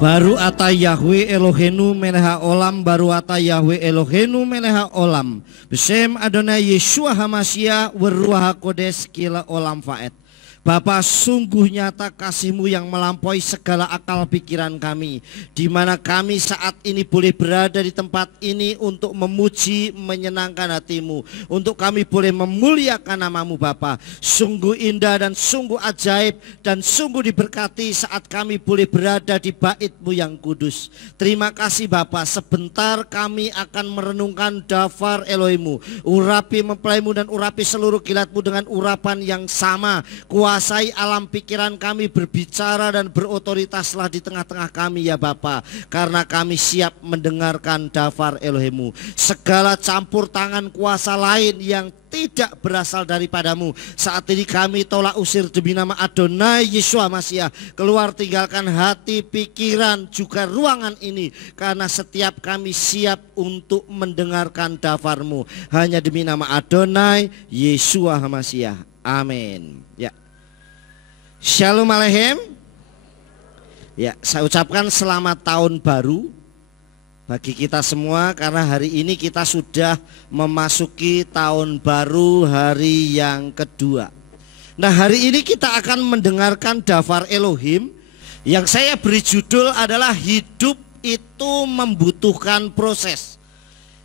Baru ata Yahweh Elohenu meleha olam, baru ata Yahweh Elohenu meleha olam. Besem Adonai Yeshua Hamashiach Weruah Kodes kila olam faet. Bapa, sungguh nyata kasih-Mu yang melampaui segala akal pikiran kami, di mana kami saat ini boleh berada di tempat ini untuk memuji, menyenangkan hati-Mu, untuk kami boleh memuliakan nama-Mu Bapa. Sungguh indah dan sungguh ajaib dan sungguh diberkati saat kami boleh berada di bait-Mu yang kudus. Terima kasih Bapa. Sebentar kami akan merenungkan dafar Elohim-Mu. Urapi mempelai-Mu dan urapi seluruh kilat-Mu dengan urapan yang sama. Kuasai alam pikiran kami, berbicara dan berotoritaslah di tengah-tengah kami ya Bapa, karena kami siap mendengarkan dafar Elohim-Mu. Segala campur tangan kuasa lain yang tidak berasal daripada-Mu saat ini kami tolak usir demi nama Adonai Yeshua Mashiach. Keluar, tinggalkan hati, pikiran, juga ruangan ini, karena setiap kami siap untuk mendengarkan dafar-Mu. Hanya demi nama Adonai Yeshua Mashiach. Amin. Ya. Shalom Aleichem. Ya, saya ucapkan selamat tahun baru bagi kita semua, karena hari ini kita sudah memasuki tahun baru, hari yang kedua. Nah, hari ini kita akan mendengarkan dafar Elohim yang saya beri judul adalah hidup itu membutuhkan proses.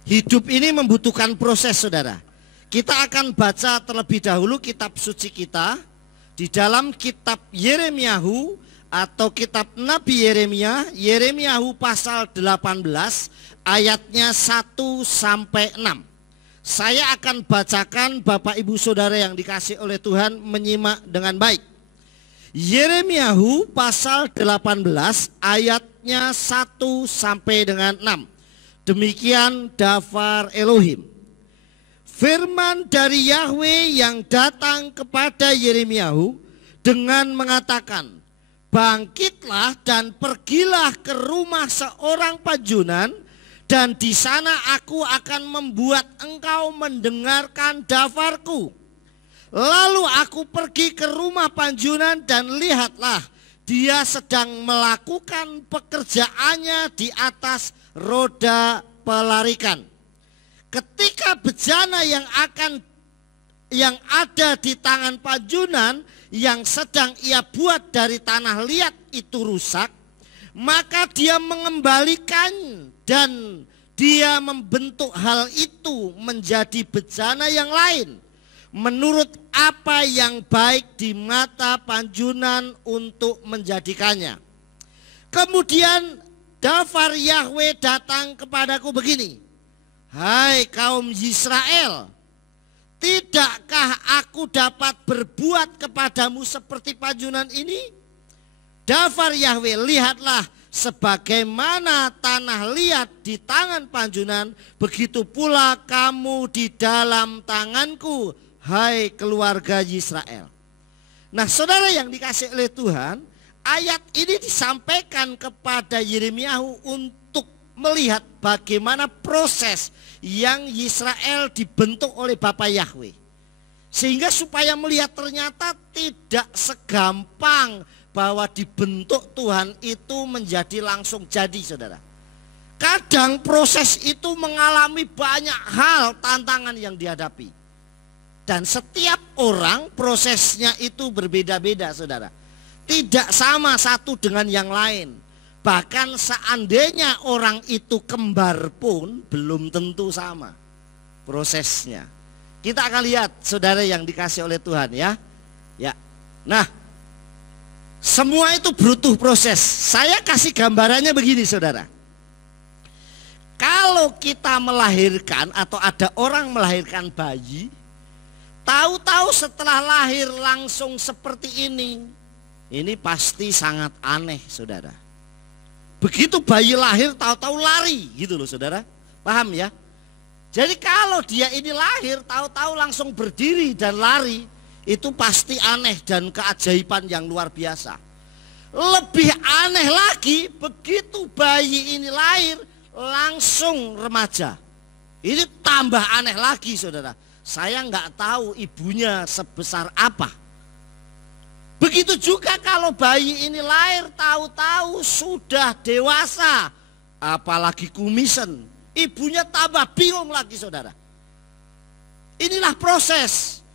Hidup ini membutuhkan proses, saudara. Kita akan baca terlebih dahulu kitab suci kita di dalam kitab Yeremiyahu atau kitab Nabi Yeremia, Yeremiyahu pasal 18 ayatnya 1 sampai 6. Saya akan bacakan, Bapak Ibu Saudara yang dikasih oleh Tuhan menyimak dengan baik. Yeremiyahu pasal 18 ayatnya 1 sampai dengan 6. Demikian dafar Elohim. Firman dari Yahweh yang datang kepada Yeremiyahu dengan mengatakan, bangkitlah dan pergilah ke rumah seorang panjunan, dan di sana aku akan membuat engkau mendengarkan dafarku. Lalu aku pergi ke rumah panjunan dan lihatlah, dia sedang melakukan pekerjaannya di atas roda pelarikan. Ketika bejana yang ada di tangan panjunan yang sedang ia buat dari tanah liat itu rusak, maka dia mengembalikan dan dia membentuk hal itu menjadi bejana yang lain menurut apa yang baik di mata panjunan untuk menjadikannya. Kemudian dafar Yahweh datang kepadaku begini, hai kaum Israel, tidakkah aku dapat berbuat kepadamu seperti panjunan ini? Dafar Yahweh, lihatlah, sebagaimana tanah liat di tangan panjunan, begitu pula kamu di dalam tanganku, hai keluarga Israel. Nah, saudara yang dikasih oleh Tuhan, ayat ini disampaikan kepada Yeremiyahu untuk melihat bagaimana proses yang Israel dibentuk oleh Bapa Yahweh, sehingga supaya melihat ternyata tidak segampang bahwa dibentuk Tuhan itu menjadi langsung jadi, saudara. Kadang proses itu mengalami banyak hal, tantangan yang dihadapi, dan setiap orang prosesnya itu berbeda-beda, saudara. Tidak sama satu dengan yang lain. Bahkan seandainya orang itu kembar pun belum tentu sama prosesnya. Kita akan lihat, saudara yang dikasih oleh Tuhan, ya. Ya. Nah, semua itu butuh proses. Saya kasih gambarannya begini, saudara. Kalau kita melahirkan atau ada orang melahirkan bayi, tahu-tahu setelah lahir langsung seperti ini pasti sangat aneh, saudara. Begitu bayi lahir tahu-tahu lari gitu loh, saudara. Paham ya? Jadi kalau dia ini lahir tahu-tahu langsung berdiri dan lari, itu pasti aneh dan keajaiban yang luar biasa. Lebih aneh lagi, begitu bayi ini lahir langsung remaja. Ini tambah aneh lagi, saudara. Saya nggak tahu ibunya sebesar apa. Begitu Begitu juga kalau bayi ini lahir tahu-tahu sudah dewasa, apalagi kumisen, ibunya tambah bingung lagi saudara. Inilah proses.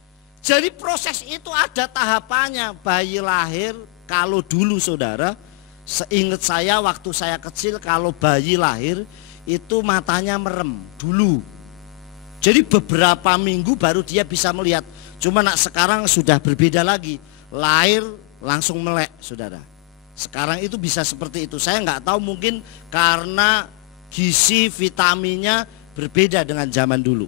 Jadi proses itu ada tahapannya. Bayi lahir, kalau dulu saudara, seingat saya waktu saya kecil, kalau bayi lahir itu matanya merem dulu. Jadi beberapa minggu baru dia bisa melihat. Cuma sekarang sudah berbeda lagi. Lahir langsung melek saudara. Sekarang itu bisa seperti itu. Saya nggak tahu, mungkin karena gizi vitaminnya berbeda dengan zaman dulu.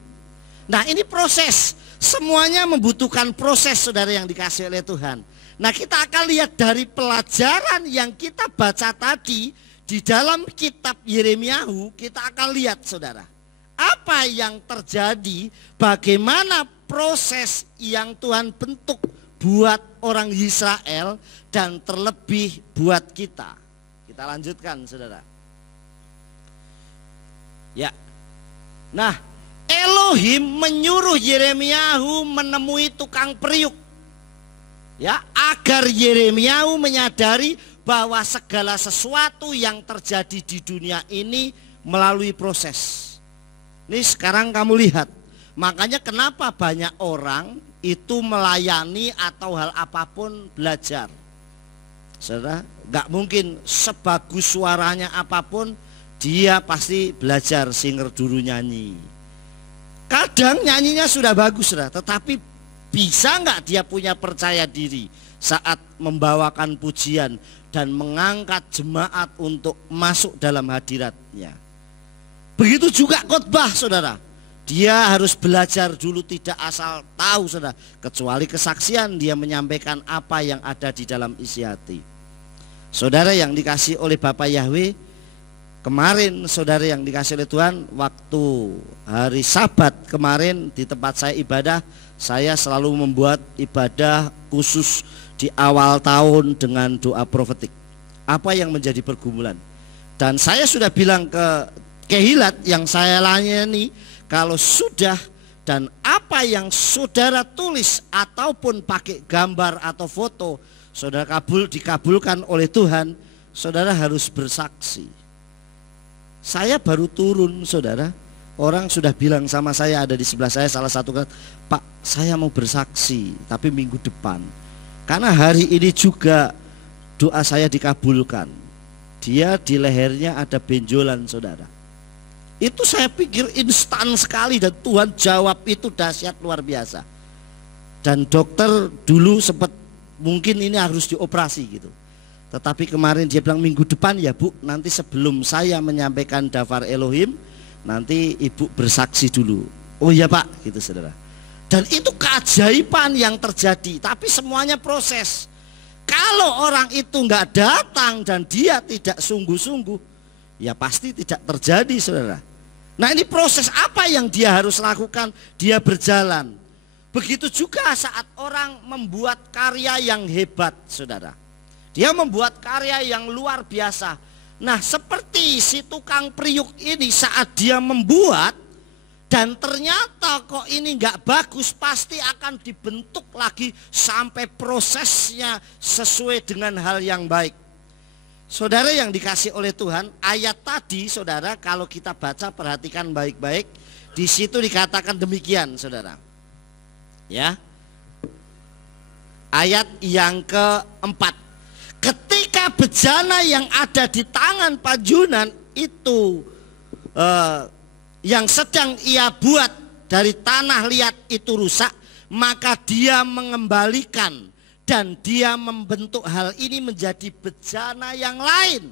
Nah ini proses. Semuanya membutuhkan proses saudara yang dikasih oleh Tuhan. Nah kita akan lihat dari pelajaran yang kita baca tadi di dalam kitab Yeremiyahu, kita akan lihat saudara, apa yang terjadi, bagaimana proses yang Tuhan bentuk buat orang Israel dan terlebih buat kita. Kita lanjutkan saudara. Ya. Nah, Elohim menyuruh Yeremiyahu menemui tukang periuk. Ya, agar Yeremiyahu menyadari bahwa segala sesuatu yang terjadi di dunia ini melalui proses. Ini sekarang kamu lihat. Makanya kenapa banyak orang itu melayani atau hal apapun belajar. Saudara, gak mungkin sebagus suaranya apapun dia pasti belajar singer dulu nyanyi. Kadang nyanyinya sudah bagus saudara, tetapi bisa nggak dia punya percaya diri saat membawakan pujian dan mengangkat jemaat untuk masuk dalam hadiratnya. Begitu juga khotbah saudara. Dia harus belajar dulu, tidak asal tahu saudara. Kecuali kesaksian dia menyampaikan apa yang ada di dalam isi hati. Saudara yang dikasih oleh Bapak Yahweh, kemarin saudara yang dikasih oleh Tuhan, waktu hari Sabat kemarin di tempat saya ibadah, saya selalu membuat ibadah khusus di awal tahun dengan doa profetik. Apa yang menjadi pergumulan? Dan saya sudah bilang ke kehilat yang saya layani, kalau sudah dan apa yang saudara tulis ataupun pakai gambar atau foto, saudara dikabulkan oleh Tuhan, saudara harus bersaksi. Saya baru turun saudara, orang sudah bilang sama saya, ada di sebelah saya salah satu kan, Pak saya mau bersaksi tapi minggu depan. Karena hari ini juga doa saya dikabulkan. Dia di lehernya ada benjolan saudara. Itu saya pikir instan sekali dan Tuhan jawab itu dahsyat luar biasa. Dan dokter dulu sempat mungkin ini harus dioperasi gitu. Tetapi kemarin dia bilang minggu depan ya Bu, nanti sebelum saya menyampaikan daftar Elohim, nanti Ibu bersaksi dulu. Oh iya Pak, gitu saudara. Dan itu keajaiban yang terjadi, tapi semuanya proses. Kalau orang itu nggak datang dan dia tidak sungguh-sungguh, ya pasti tidak terjadi saudara. Nah ini proses apa yang dia harus lakukan, dia berjalan. Begitu juga saat orang membuat karya yang hebat saudara. Dia membuat karya yang luar biasa. Nah seperti si tukang periuk ini saat dia membuat dan ternyata kok ini nggak bagus, pasti akan dibentuk lagi sampai prosesnya sesuai dengan hal yang baik. Saudara yang dikasih oleh Tuhan, ayat tadi saudara kalau kita baca perhatikan baik-baik, di situ dikatakan demikian saudara. Ya. Ayat yang keempat. Ketika bejana yang ada di tangan Panjunan itu yang sedang ia buat dari tanah liat itu rusak, maka dia mengembalikan dan dia membentuk hal ini menjadi bejana yang lain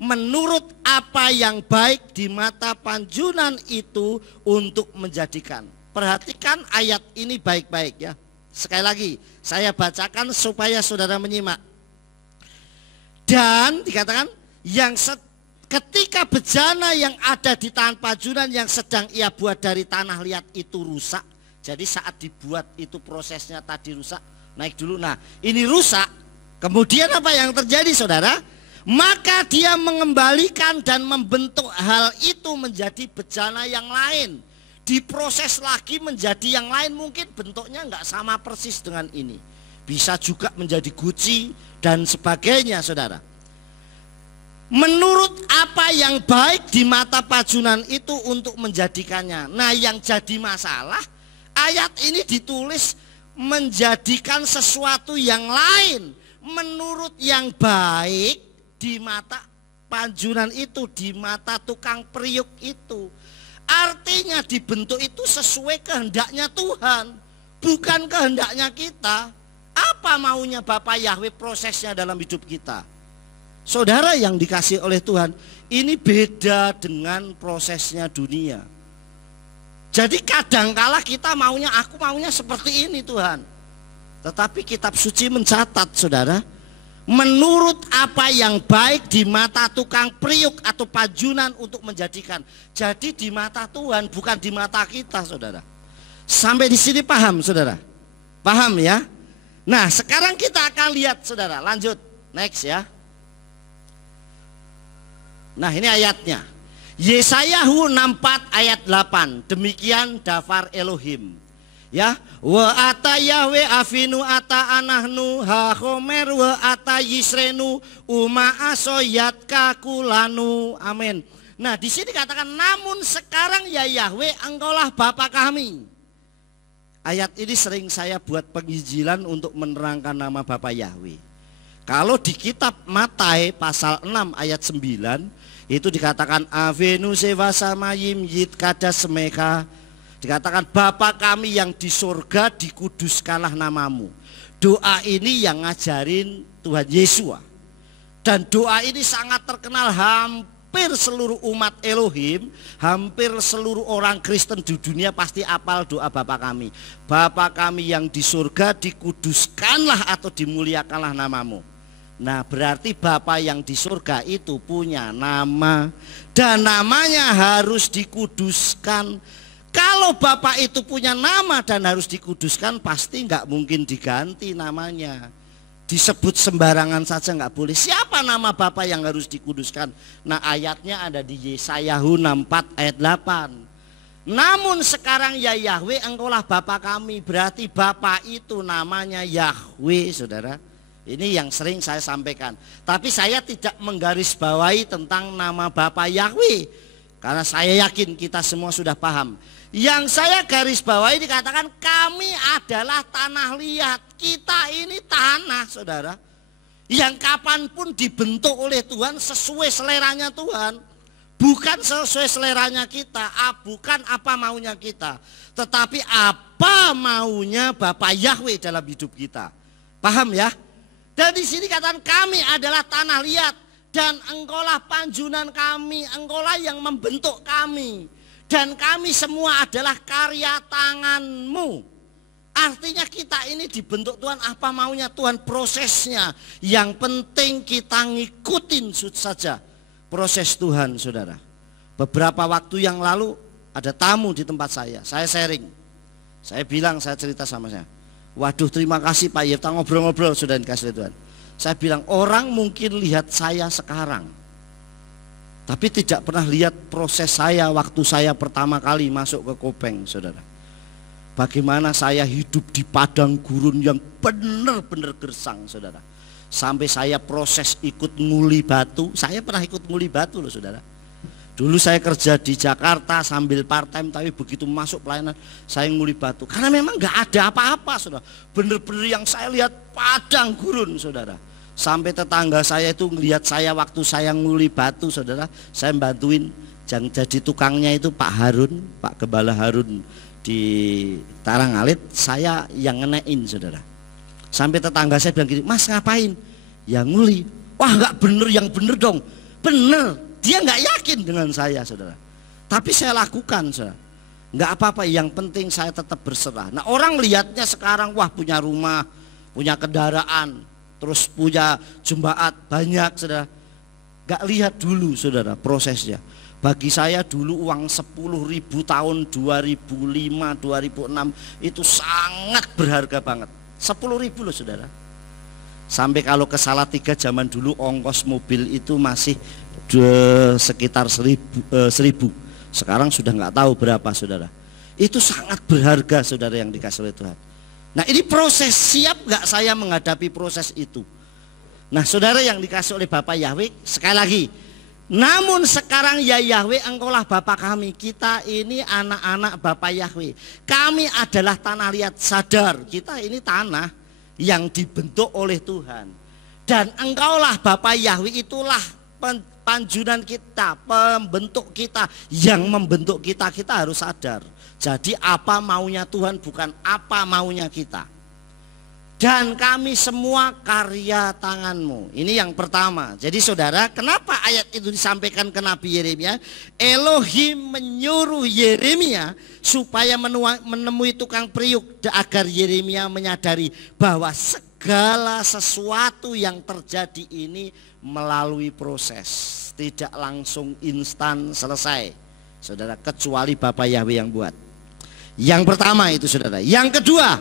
menurut apa yang baik di mata Panjunan itu untuk menjadikan. Perhatikan ayat ini baik-baik ya. Sekali lagi saya bacakan supaya saudara menyimak. Dan dikatakan ketika bejana yang ada di tangan Panjunan yang sedang ia buat dari tanah liat itu rusak. Jadi saat dibuat itu prosesnya tadi rusak, naik dulu. Nah ini rusak, kemudian apa yang terjadi saudara? Maka dia mengembalikan dan membentuk hal itu menjadi bejana yang lain. Diproses lagi menjadi yang lain, mungkin bentuknya nggak sama persis dengan ini. bisa juga menjadi Gucci dan sebagainya, saudara. Menurut apa yang baik di mata pajunan itu untuk menjadikannya. Nah, yang jadi masalah, ayat ini ditulis menjadikan sesuatu yang lain menurut yang baik di mata pajunan itu, di mata tukang periuk itu. Artinya dibentuk itu sesuai kehendaknya Tuhan, bukan kehendaknya kita. Apa maunya Bapa Yahweh prosesnya dalam hidup kita? Saudara yang dikasih oleh Tuhan, ini beda dengan prosesnya dunia. Jadi kadangkala kita maunya, aku maunya seperti ini Tuhan. Tetapi kitab suci mencatat, saudara, menurut apa yang baik di mata tukang periuk atau pajunan untuk menjadikan. Jadi di mata Tuhan, bukan di mata kita, saudara. Sampai di sini paham, saudara? Paham ya? Nah, sekarang kita akan lihat, saudara. Lanjut, next ya. Nah, ini ayatnya. Yesayahu 64 ayat 8. Demikian dafar Elohim. Ya, wa ata Yahweh afinu ata anahnu ha khomer wa ata yisrenu uma asoyat kakulanu. Amin. Nah, di sini katakan, namun sekarang ya Yahweh, engkaulah Bapa kami. Ayat ini sering saya buat penginjilan untuk menerangkan nama Bapa Yahweh. Kalau di kitab Matai pasal 6 ayat 9 itu dikatakan Avenu Seva Samayim Yit Kada Semeka, dikatakan Bapa kami yang di surga, dikuduskanlah namamu. Doa ini yang ngajarin Tuhan Yesus. Dan doa ini sangat terkenal, hampir seluruh umat Elohim, hampir seluruh orang Kristen di dunia pasti apal doa Bapa kami. Bapa kami yang di surga, dikuduskanlah atau dimuliakanlah namamu. Nah, berarti Bapa yang di surga itu punya nama, dan namanya harus dikuduskan. Kalau Bapa itu punya nama dan harus dikuduskan, pasti nggak mungkin diganti namanya. Disebut sembarangan saja nggak boleh. Siapa nama Bapa yang harus dikuduskan? Nah, ayatnya ada di Yesayahu 64 ayat 8. Namun sekarang ya Yahweh, engkaulah Bapa kami. Berarti Bapa itu namanya Yahweh, saudara. Ini yang sering saya sampaikan. Tapi saya tidak menggarisbawahi tentang nama Bapa Yahweh, karena saya yakin kita semua sudah paham. Yang saya garis bawahi dikatakan kami adalah tanah liat. Kita ini tanah, saudara, yang kapanpun dibentuk oleh Tuhan sesuai seleranya Tuhan. Bukan sesuai seleranya kita, bukan apa maunya kita, tetapi apa maunya Bapa Yahweh dalam hidup kita. Paham ya? Dan di sini katakan kami adalah tanah liat, dan engkaulah panjunan kami, engkaulah yang membentuk kami, dan kami semua adalah karya tanganmu. Artinya kita ini dibentuk Tuhan, apa maunya Tuhan prosesnya. Yang penting kita ngikutin saja proses Tuhan, saudara. Beberapa waktu yang lalu ada tamu di tempat saya sharing. Saya bilang, saya cerita sama saya. Waduh, terima kasih Pak Yefta, ngobrol-ngobrol sudah dikasih Tuhan. Saya bilang, orang mungkin lihat saya sekarang, tapi tidak pernah lihat proses saya waktu saya pertama kali masuk ke Kopeng, saudara. Bagaimana saya hidup di padang gurun yang benar-benar gersang, saudara. Sampai saya proses ikut nguli batu. Saya pernah ikut nguli batu loh, saudara. Dulu saya kerja di Jakarta sambil part time, tapi begitu masuk pelayanan saya nguli batu. Karena memang nggak ada apa-apa, saudara. Bener-bener yang saya lihat padang gurun, saudara. Sampai tetangga saya itu melihat saya waktu saya nguli batu, saudara. Saya bantuin, yang jadi tukangnya itu Pak Harun, Pak Gembala Harun di Tarangalit. Saya yang ngenein, saudara. Sampai tetangga saya bilang gini, Mas ngapain? Ya nguli. Wah, nggak bener, yang bener dong. Bener. Dia nggak yakin dengan saya, saudara. Tapi saya lakukan, saudara. Nggak apa-apa, yang penting saya tetap berserah. Nah, orang lihatnya sekarang, wah punya rumah, punya kendaraan, terus punya jemaat banyak, saudara. Nggak lihat dulu, saudara, prosesnya. Bagi saya dulu uang 10.000 tahun 2005, 2006 itu sangat berharga banget. 10.000 loh, saudara. Sampai kalau ke Salatiga zaman dulu ongkos mobil itu masih sekitar 1.000. Sekarang sudah nggak tahu berapa, saudara. Itu sangat berharga, saudara, yang dikasih oleh Tuhan. Nah ini proses, siap gak saya menghadapi proses itu? Nah saudara yang dikasih oleh Bapa Yahweh, sekali lagi, namun sekarang ya Yahweh engkaulah Bapa kami. Kita ini anak-anak Bapa Yahweh. Kami adalah tanah liat, sadar kita ini tanah yang dibentuk oleh Tuhan. Dan engkaulah Bapa Yahweh, itulah panjunan kita, pembentuk kita, yang membentuk kita. Kita harus sadar. Jadi apa maunya Tuhan, bukan apa maunya kita. Dan kami semua karya tanganmu. Ini yang pertama. Jadi saudara, kenapa ayat itu disampaikan ke Nabi Yeremia? Elohim menyuruh Yeremia supaya menemui tukang periuk, agar Yeremia menyadari bahwa segala sesuatu yang terjadi ini melalui proses, tidak langsung instan selesai, saudara, kecuali Bapa Yahweh yang buat. Yang pertama itu saudara. Yang kedua,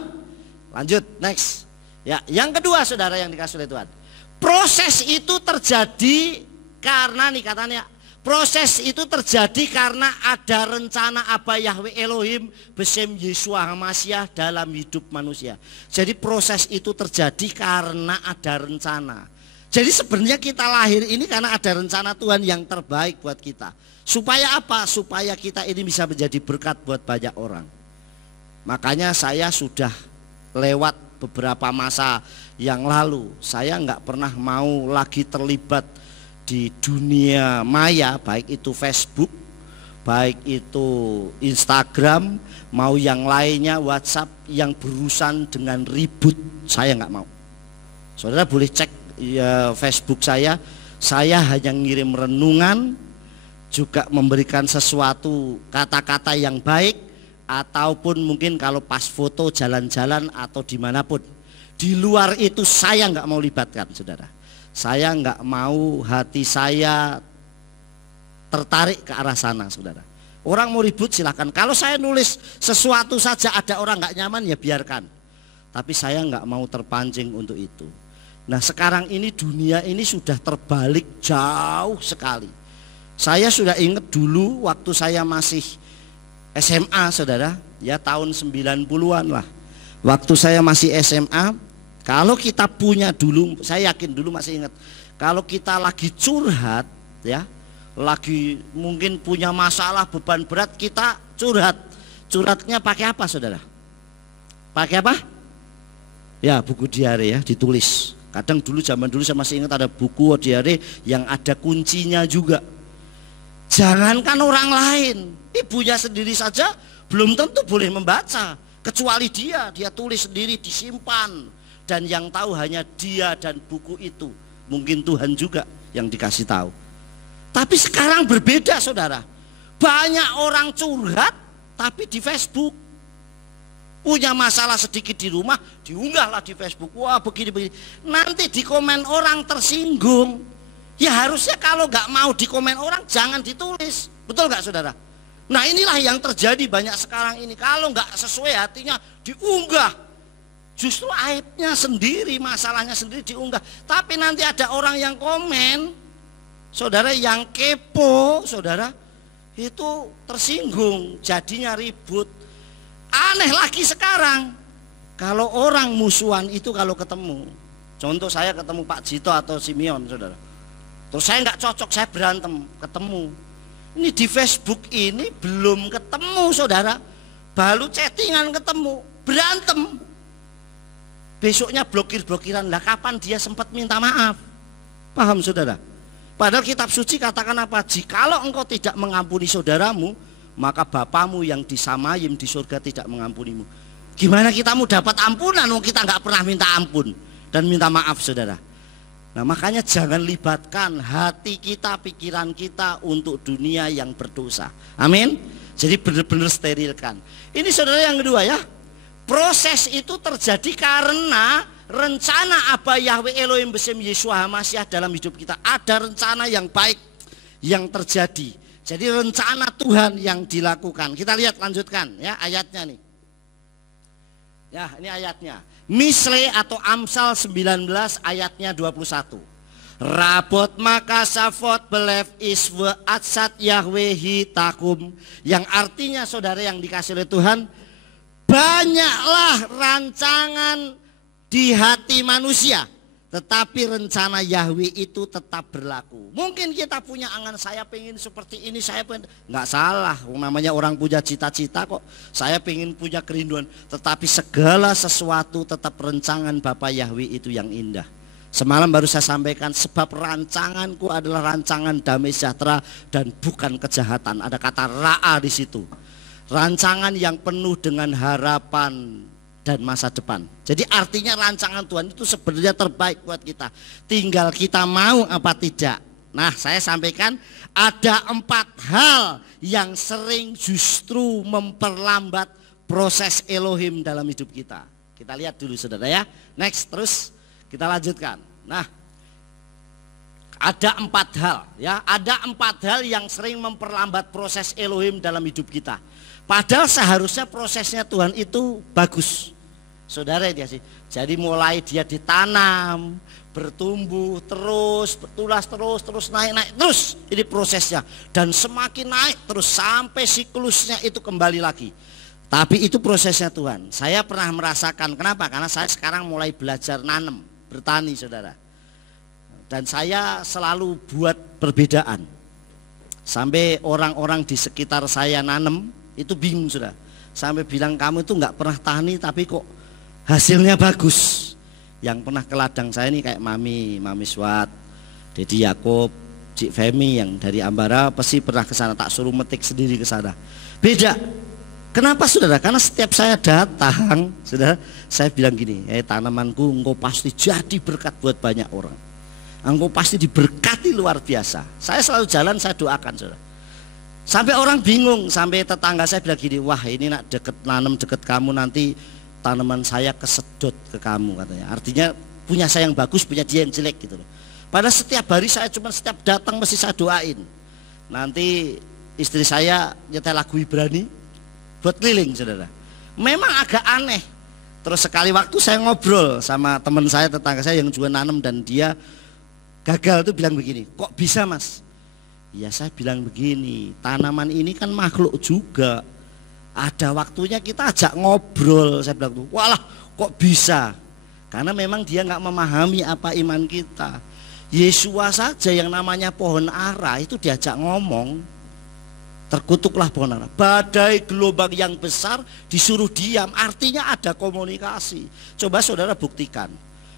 lanjut next. Ya, yang kedua saudara yang dikasih oleh Tuhan, proses itu terjadi karena nih katanya, proses itu terjadi karena ada rencana Abba Yahweh Elohim Besem Yeshua HaMashiach dalam hidup manusia. Jadi proses itu terjadi karena ada rencana. Jadi sebenarnya kita lahir ini karena ada rencana Tuhan yang terbaik buat kita. Supaya apa? Supaya kita ini bisa menjadi berkat buat banyak orang. Makanya saya sudah lewat beberapa masa yang lalu, saya nggak pernah mau lagi terlibat di dunia maya, baik itu Facebook, baik itu Instagram, mau yang lainnya WhatsApp yang berurusan dengan ribut, saya nggak mau. Saudara boleh cek ya, Facebook saya hanya ngirim renungan, juga memberikan sesuatu kata-kata yang baik, ataupun mungkin kalau pas foto jalan-jalan atau dimanapun. Di luar itu saya nggak mau libatkan saudara. Saya nggak mau hati saya tertarik ke arah sana saudara. Orang mau ribut silahkan. Kalau saya nulis sesuatu saja ada orang nggak nyaman ya biarkan. Tapi saya nggak mau terpancing untuk itu. Nah sekarang ini dunia ini sudah terbalik jauh sekali. Saya sudah ingat dulu waktu saya masih SMA saudara, ya tahun 90-an lah. Waktu saya masih SMA, kalau kita punya dulu, saya yakin dulu masih ingat, kalau kita lagi curhat ya, lagi mungkin punya masalah beban berat, kita curhat. Curhatnya pakai apa saudara? Pakai apa? Ya buku diare ya, ditulis. Kadang dulu zaman dulu saya masih ingat ada buku diare yang ada kuncinya juga. Jangankan orang lain, ibunya sendiri saja belum tentu boleh membaca, kecuali dia tulis sendiri, disimpan, dan yang tahu hanya dia dan buku itu. Mungkin Tuhan juga yang dikasih tahu. Tapi sekarang berbeda saudara, banyak orang curhat tapi di Facebook. Punya masalah sedikit di rumah, diunggahlah di Facebook, wah begini-begini, nanti di komen orang tersinggung. Ya harusnya kalau nggak mau dikomen orang jangan ditulis, betul nggak saudara? Nah inilah yang terjadi banyak sekarang ini. Kalau nggak sesuai hatinya diunggah, justru aibnya sendiri, masalahnya sendiri diunggah. Tapi nanti ada orang yang komen, saudara, yang kepo, saudara, itu tersinggung, jadinya ribut. Aneh lagi sekarang, kalau orang musuhan itu kalau ketemu, contoh saya ketemu Pak Jito atau Simeon, saudara. Terus saya nggak cocok, saya berantem, ketemu. Ini di Facebook ini belum ketemu saudara, baru chattingan ketemu, berantem. Besoknya blokir-blokiran. Lah kapan dia sempat minta maaf? Paham saudara? Padahal kitab suci katakan apa? Jikalau engkau tidak mengampuni saudaramu, maka Bapamu yang di Samayim di surga tidak mengampunimu. Gimana kita mau dapat ampunan? Kita nggak pernah minta ampun dan minta maaf saudara. Nah makanya jangan libatkan hati kita, pikiran kita untuk dunia yang berdosa. Amin. Jadi benar-benar sterilkan. Ini saudara yang kedua ya. Proses itu terjadi karena rencana Abba Yahweh Elohim Besem Yeshua HaMashiach dalam hidup kita. Ada rencana yang baik yang terjadi. Jadi rencana Tuhan yang dilakukan. Kita lihat lanjutkan ya ayatnya nih. Ya ini ayatnya. Misle atau Amsal 19 ayatnya 21. Rabot maka safot belef iswe atsat Yahwehi takum. Yang artinya saudara yang dikasih oleh Tuhan, Banyaklah rancangan di hati manusia, tetapi rencana Yahweh itu tetap berlaku. Mungkin kita punya angan, saya pengen seperti ini, saya pengen, nggak salah, namanya orang punya cita-cita kok. Saya pengen punya kerinduan, tetapi segala sesuatu tetap rancangan Bapa Yahweh itu yang indah. Semalam baru saya sampaikan, sebab rancanganku adalah rancangan damai sejahtera dan bukan kejahatan. Ada kata ra'a di situ. Rancangan yang penuh dengan harapan dan masa depan. Jadi artinya rancangan Tuhan itu sebenarnya terbaik buat kita. Tinggal kita mau apa tidak. Nah, saya sampaikan ada 4 hal yang sering justru memperlambat proses Elohim dalam hidup kita. Kita lihat dulu saudara ya. Next, terus kita lanjutkan. Nah, ada 4 hal ya. Ada 4 hal yang sering memperlambat proses Elohim dalam hidup kita. Padahal seharusnya prosesnya Tuhan itu bagus. Saudara dia sih. Jadi mulai dia ditanam, bertumbuh terus, bertulas terus naik terus. Ini prosesnya. Dan semakin naik terus sampai siklusnya itu kembali lagi. Tapi itu prosesnya Tuhan. Saya pernah merasakan, kenapa? Karena saya sekarang mulai belajar nanam, bertani saudara. Dan saya selalu buat perbedaan. Sampai orang-orang di sekitar saya nanam itu bingung sudah. Sampai bilang kamu itu nggak pernah tani tapi kok hasilnya bagus. Yang pernah ke ladang saya ini kayak Mami Swat, Dedi Yakob, Cik Femi yang dari Ambara pasti pernah ke sana, tak suruh metik sendiri ke sana. Beda. Kenapa saudara? Karena setiap saya datang, saudara, saya bilang gini, tanamanku engkau pasti jadi berkat buat banyak orang. Engkau pasti diberkati luar biasa. Saya selalu jalan, saya doakan saudara. Sampai orang bingung, sampai tetangga saya bilang gini, wah ini nak nanam deket kamu nanti tanaman saya kesedot ke kamu katanya. Artinya punya saya yang bagus, punya dia yang jelek gitu loh. Padahal setiap hari saya cuma setiap datang mesti saya doain. Nanti istri saya nyetel lagu Ibrani buat keliling saudara. Memang agak aneh. Terus sekali waktu saya ngobrol sama teman saya, tetangga saya yang juga nanam dan dia gagal tuh bilang begini, kok bisa mas? Ya saya bilang begini, tanaman ini kan makhluk juga. Ada waktunya kita ajak ngobrol. Saya bilang, walah kok bisa? Karena memang dia nggak memahami apa iman kita. Yesua saja yang namanya pohon ara itu diajak ngomong, terkutuklah pohon ara. Badai gelombang yang besar disuruh diam, artinya ada komunikasi. Coba saudara buktikan.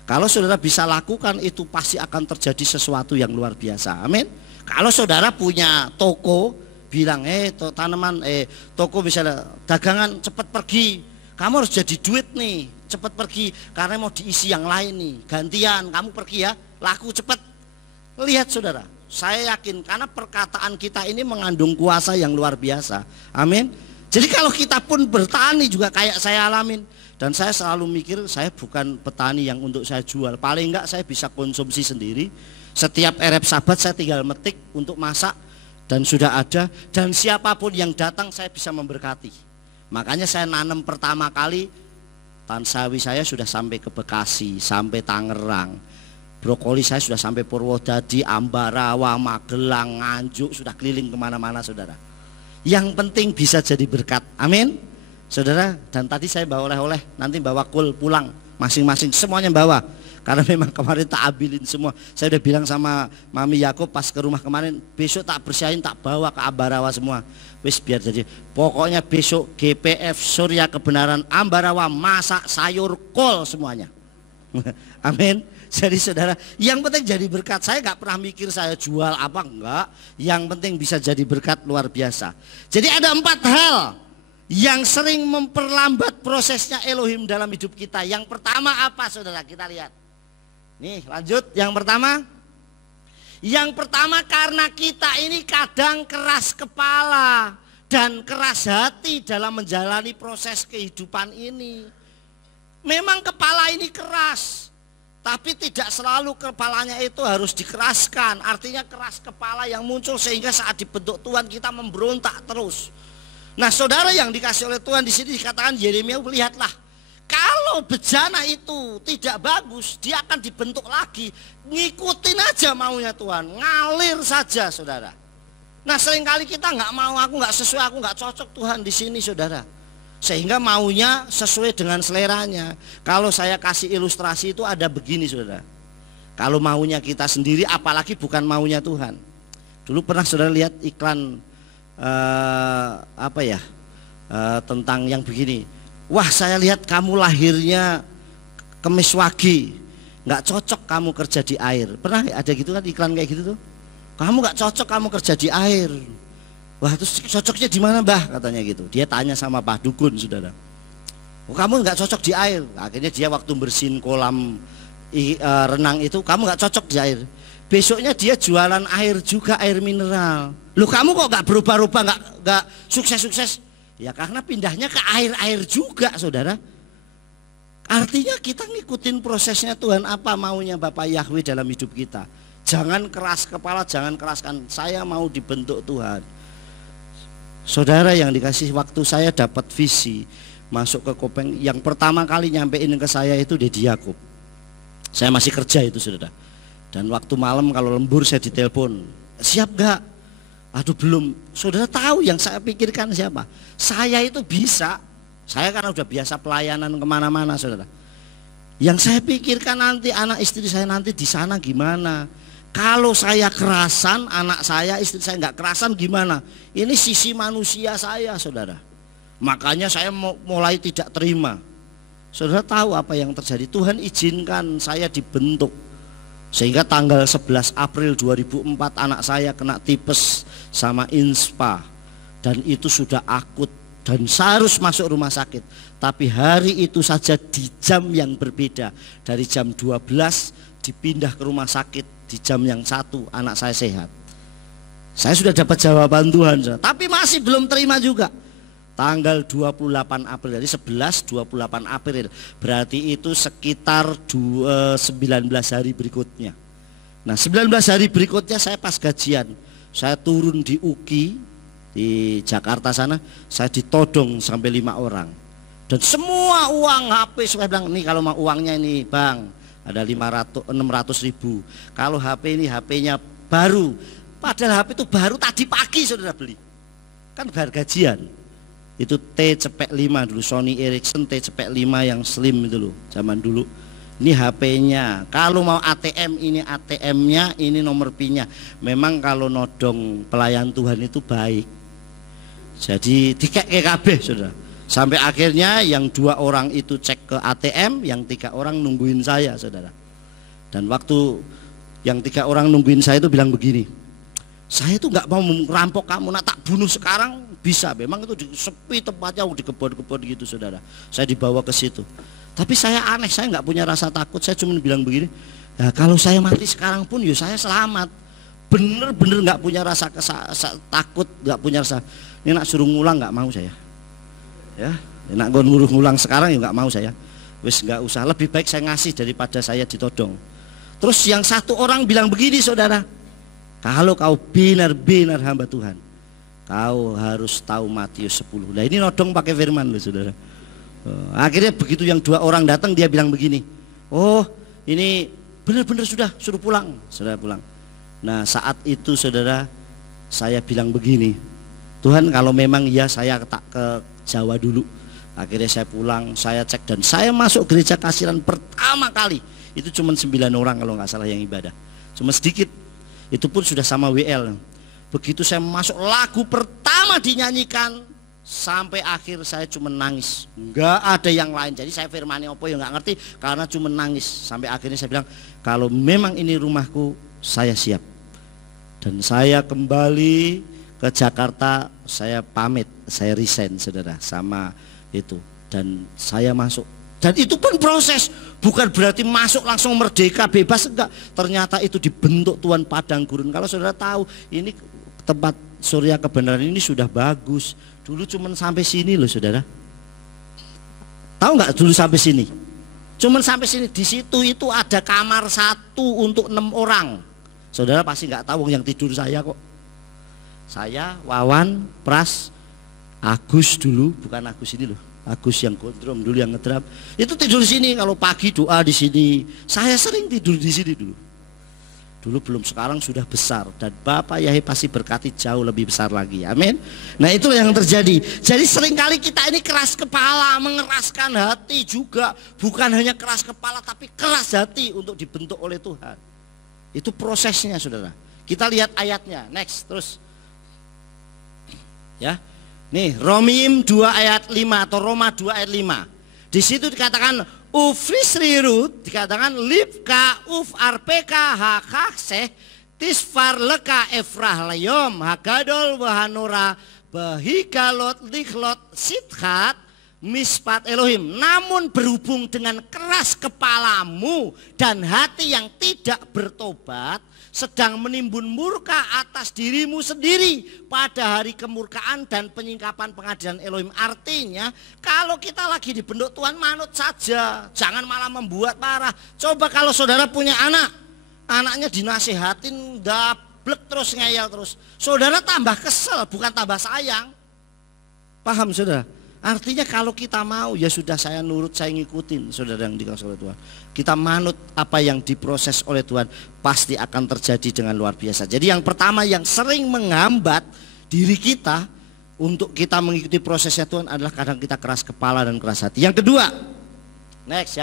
Kalau saudara bisa lakukan itu pasti akan terjadi sesuatu yang luar biasa. Amin. Kalau saudara punya toko, bilang tanaman toko misalnya dagangan cepat pergi, kamu harus jadi duit nih, cepat pergi karena mau diisi yang lain nih, gantian kamu pergi ya, laku cepat. Lihat saudara, saya yakin karena perkataan kita ini mengandung kuasa yang luar biasa. Amin. Jadi kalau kita pun bertani juga kayak saya alamin. Dan saya selalu mikir saya bukan petani yang untuk saya jual, paling enggak saya bisa konsumsi sendiri. Setiap erep Sabat saya tinggal metik untuk masak dan sudah ada, dan siapapun yang datang saya bisa memberkati. Makanya saya nanam pertama kali tansawi saya sudah sampai ke Bekasi, sampai Tangerang. Brokoli saya sudah sampai Purwodadi, Ambarawa, Magelang, Nganjuk, sudah keliling kemana-mana saudara. Yang penting bisa jadi berkat. Amin saudara. Dan tadi saya bawa oleh-oleh, nanti bawa kul pulang masing-masing, semuanya bawa. Karena memang kemarin tak ambilin semua. Saya udah bilang sama Mami Yakob pas ke rumah kemarin, besok tak bersihin, tak bawa ke Ambarawa semua. Wis biar jadi. Pokoknya besok GPF Surya Kebenaran Ambarawa masak sayur kol semuanya. Amin. Jadi saudara, yang penting jadi berkat. Saya nggak pernah mikir saya jual apa enggak. Yang penting bisa jadi berkat luar biasa. Jadi ada 4 hal yang sering memperlambat prosesnya Elohim dalam hidup kita. Yang pertama apa saudara? Kita lihat. Nih lanjut, yang pertama karena kita ini kadang keras kepala dan keras hati dalam menjalani proses kehidupan ini. Memang kepala ini keras, tapi tidak selalu kepalanya itu harus dikeraskan. Artinya keras kepala yang muncul sehingga saat dibentuk Tuhan kita memberontak terus. Nah saudara yang dikasih oleh Tuhan di sini dikatakan Yeremia, lihatlah. Kalau bejana itu tidak bagus, dia akan dibentuk lagi. Ngikutin aja maunya Tuhan, ngalir saja saudara. Nah seringkali kita nggak mau, aku nggak sesuai, aku nggak cocok Tuhan di sini saudara. sehingga maunya sesuai dengan seleranya. Kalau saya kasih ilustrasi itu ada begini saudara, kalau maunya kita sendiri apalagi bukan maunya Tuhan. Dulu pernah saudara lihat iklan tentang yang begini, wah saya lihat kamu lahirnya kemiswagi, nggak cocok kamu kerja di air. Pernah ada gitu kan iklan kayak gitu tuh, kamu nggak cocok kamu kerja di air. Wah terus cocoknya di mana Mbah katanya gitu. Dia tanya sama Pak Dukun saudara, oh, kamu nggak cocok di air. Akhirnya dia waktu bersihin kolam renang itu, kamu nggak cocok di air. Besoknya dia jualan air juga, air mineral. Loh kamu kok nggak berubah-ubah, nggak sukses-sukses? Ya karena pindahnya ke air-air juga saudara. Artinya kita ngikutin prosesnya Tuhan, apa maunya Bapak Yahweh dalam hidup kita. Jangan keras kepala, jangan keraskan, saya mau dibentuk Tuhan. Saudara yang dikasih, waktu saya dapat visi masuk ke Kopeng, yang pertama kali nyampein ke saya itu Dedi Yakub. Saya masih kerja itu saudara. Dan waktu malam kalau lembur saya ditelepon, siap gak? Aduh belum. Saudara tahu yang saya pikirkan siapa? Saya itu bisa, saya karena udah biasa pelayanan kemana-mana saudara. Yang saya pikirkan nanti anak istri saya nanti di sana gimana? Kalau saya kerasan, anak saya, istri saya nggak kerasan gimana? Ini sisi manusia saya saudara. Makanya saya mulai tidak terima. Saudara tahu apa yang terjadi? Tuhan izinkan saya dibentuk. Sehingga tanggal 11 April 2004 anak saya kena tipes sama inspa. Dan itu sudah akut dan saya harus masuk rumah sakit. Tapi hari itu saja di jam yang berbeda. Dari jam 12 dipindah ke rumah sakit. Di jam yang 1 anak saya sehat. Saya sudah dapat jawaban Tuhan saudara. Tapi masih belum terima juga. Tanggal 28 April, jadi 11-28 April, berarti itu sekitar 19 hari berikutnya. Nah 19 hari berikutnya saya pas gajian, saya turun di UKI di Jakarta sana, saya ditodong sampai 5 orang. Dan semua uang HP, saya bilang nih kalau mau uangnya ini bang, ada 600 ribu. Kalau HP ini HP-nya baru, padahal HP itu baru tadi pagi saudara beli, kan bayar gajian. Itu T cepek 5 dulu, Sony Ericsson T cepek 5 yang slim itu loh, zaman dulu. Ini HP-nya. Kalau mau ATM ini ATM-nya, ini nomor PIN-nya. Memang kalau nodong pelayan Tuhan itu baik. Jadi dikek KB saudara. Sampai akhirnya yang 2 orang itu cek ke ATM, yang 3 orang nungguin saya saudara. Dan waktu yang 3 orang nungguin saya itu bilang begini, saya itu nggak mau merampok kamu, nak tak bunuh sekarang bisa. Memang itu di sepi tempatnya, di kebun-kebun gitu saudara. Saya dibawa ke situ. Tapi saya aneh, saya nggak punya rasa takut. Saya cuma bilang begini, nah, kalau saya mati sekarang pun ya saya selamat. Bener-bener nggak punya rasa takut, nggak punya rasa. Ini nak suruh ngulang nggak mau saya. Ya, nak ngulang sekarang ya nggak mau saya. Wis nggak usah. Lebih baik saya ngasih daripada saya ditodong. Terus yang 1 orang bilang begini saudara, kalau kau benar-benar hamba Tuhan, kau harus tahu Matius 10. Nah ini nodong pakai firman loh saudara. Akhirnya begitu yang 2 orang datang, dia bilang begini, oh ini benar-benar sudah, suruh pulang. Saudara pulang. Nah saat itu saudara, saya bilang begini, Tuhan kalau memang ya saya tak ke Jawa dulu. Akhirnya saya pulang, saya cek dan saya masuk gereja Kasiran pertama kali. Itu cuma 9 orang kalau nggak salah yang ibadah, cuma sedikit. Itu pun sudah sama WL. Begitu saya masuk, lagu pertama dinyanyikan, sampai akhir saya cuma nangis, nggak ada yang lain. Jadi saya firmannya apa ya nggak ngerti, karena cuma nangis. Sampai akhirnya saya bilang, kalau memang ini rumahku, saya siap. Dan saya kembali ke Jakarta, saya pamit, saya resign saudara sama itu. Dan saya masuk. Dan itu pun proses, bukan berarti masuk langsung merdeka bebas, enggak. Ternyata itu dibentuk Tuhan padang gurun. Kalau saudara tahu, ini tempat Surya Kebenaran ini sudah bagus. Dulu cuman sampai sini loh saudara. Tahu nggak dulu sampai sini? Cuman sampai sini. Di situ itu ada kamar 1 untuk 6 orang. Saudara pasti nggak tahu yang tidur saya kok. Saya, Wawan, Pras, Agus dulu, bukan Agus ini loh. Agus yang gondrong dulu yang ngedram. Itu tidur di sini, kalau pagi doa di sini. Saya sering tidur di sini dulu. Dulu belum, sekarang sudah besar. Dan Bapak Yahya pasti berkati jauh lebih besar lagi. Amin. Nah itulah yang terjadi. Jadi seringkali kita ini keras kepala, mengeraskan hati juga. Bukan hanya keras kepala tapi keras hati untuk dibentuk oleh Tuhan. Itu prosesnya saudara. Kita lihat ayatnya. Next terus. Ya. Nih Romiim 2 ayat 5 atau Roma 2 ayat 5. Di situ dikatakan Ufrisrirut, dikatakan Livka uf arpeka hakakseh tisfar leka efrah layom hagadol wahanora bahigalot liklot sithat mispat Elohim. Namun berhubung dengan keras kepalamu dan hati yang tidak bertobat, sedang menimbun murka atas dirimu sendiri pada hari kemurkaan dan penyingkapan pengadilan Elohim. Artinya kalau kita lagi dibentuk Tuhan, manut saja, jangan malah membuat marah. Coba kalau saudara punya anak, anaknya dinasihatin dablek terus, ngeyel terus, saudara tambah kesel bukan tambah sayang. Paham saudara? Artinya kalau kita mau, ya sudah, saya nurut, saya ngikutin. Saudara yang dikasih oleh Tuhan, kita manut apa yang diproses oleh Tuhan, pasti akan terjadi dengan luar biasa. Jadi yang pertama yang sering menghambat diri kita untuk kita mengikuti prosesnya Tuhan adalah kadang kita keras kepala dan keras hati. Yang kedua, next,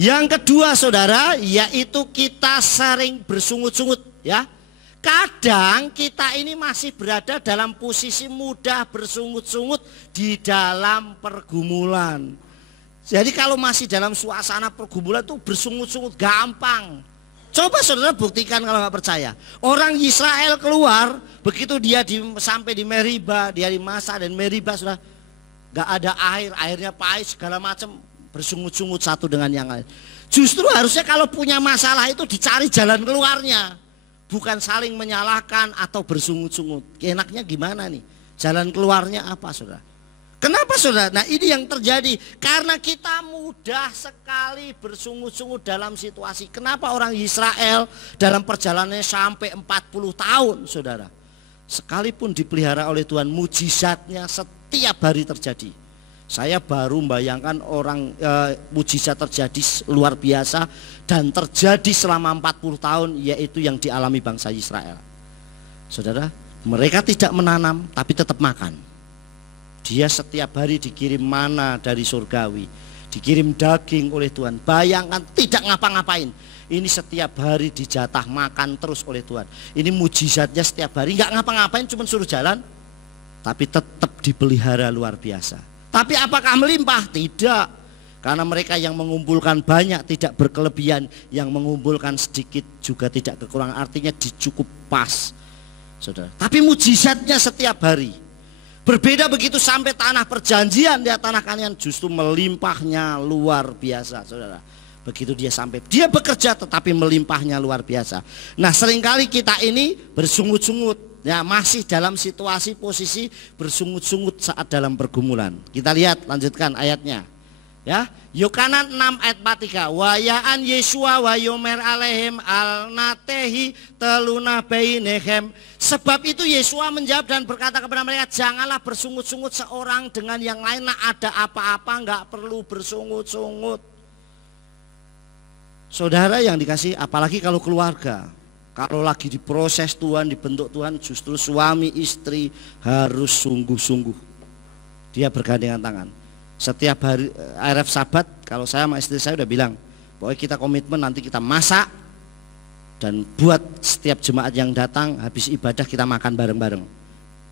yang kedua saudara, yaitu kita sering bersungut-sungut ya. Kadang kita ini masih berada dalam posisi mudah bersungut-sungut di dalam pergumulan. Jadi kalau masih dalam suasana pergumulan itu bersungut-sungut gampang. Coba saudara buktikan kalau nggak percaya. Orang Israel keluar, begitu dia sampai di Meriba, dia di Masa dan Meriba sudah nggak ada air, airnya pahit segala macam, bersungut-sungut satu dengan yang lain. Justru harusnya kalau punya masalah itu dicari jalan keluarnya. Bukan saling menyalahkan atau bersungut-sungut. Enaknya gimana nih? Jalan keluarnya apa saudara? Kenapa saudara? Nah ini yang terjadi. Karena kita mudah sekali bersungut-sungut dalam situasi. Kenapa orang Israel dalam perjalanannya sampai 40 tahun saudara? Sekalipun dipelihara oleh Tuhan, mujizatnya setiap hari terjadi. Saya baru membayangkan orang mujizat terjadi luar biasa dan terjadi selama 40 tahun, yaitu yang dialami bangsa Israel. Saudara, mereka tidak menanam tapi tetap makan. Dia setiap hari dikirim mana dari surgawi, dikirim daging oleh Tuhan. Bayangkan, tidak ngapa-ngapain. Ini setiap hari dijatah makan terus oleh Tuhan. Ini mujizatnya setiap hari, nggak ngapa-ngapain, cuma suruh jalan, tapi tetap dipelihara luar biasa. Tapi apakah melimpah? Tidak. Karena mereka yang mengumpulkan banyak tidak berkelebihan, yang mengumpulkan sedikit juga tidak kekurangan. Artinya dicukup pas, saudara. Tapi mujizatnya setiap hari. Berbeda begitu sampai tanah perjanjian, dia tanah Kanaan justru melimpahnya luar biasa, saudara. Begitu dia sampai, dia bekerja tetapi melimpahnya luar biasa. Nah seringkali kita ini bersungut-sungut. Ya, masih dalam situasi posisi bersungut-sungut saat dalam pergumulan. Kita lihat, lanjutkan ayatnya. Ya, Yohanan 6 ayat 43. Wayaan Yesua wa yomer alehem al natehi teluna beinehem. Sebab itu Yesua menjawab dan berkata kepada mereka, janganlah bersungut-sungut seorang dengan yang lain. Nah, ada apa-apa nggak perlu bersungut-sungut. Saudara yang dikasih, apalagi kalau keluarga. Kalau lagi diproses Tuhan, dibentuk Tuhan, justru suami istri harus sungguh-sungguh. Dia bergandengan tangan. Setiap hari RF Sabat, kalau saya sama istri saya udah bilang, pokoknya kita komitmen nanti kita masak. Dan buat setiap jemaat yang datang, habis ibadah kita makan bareng-bareng.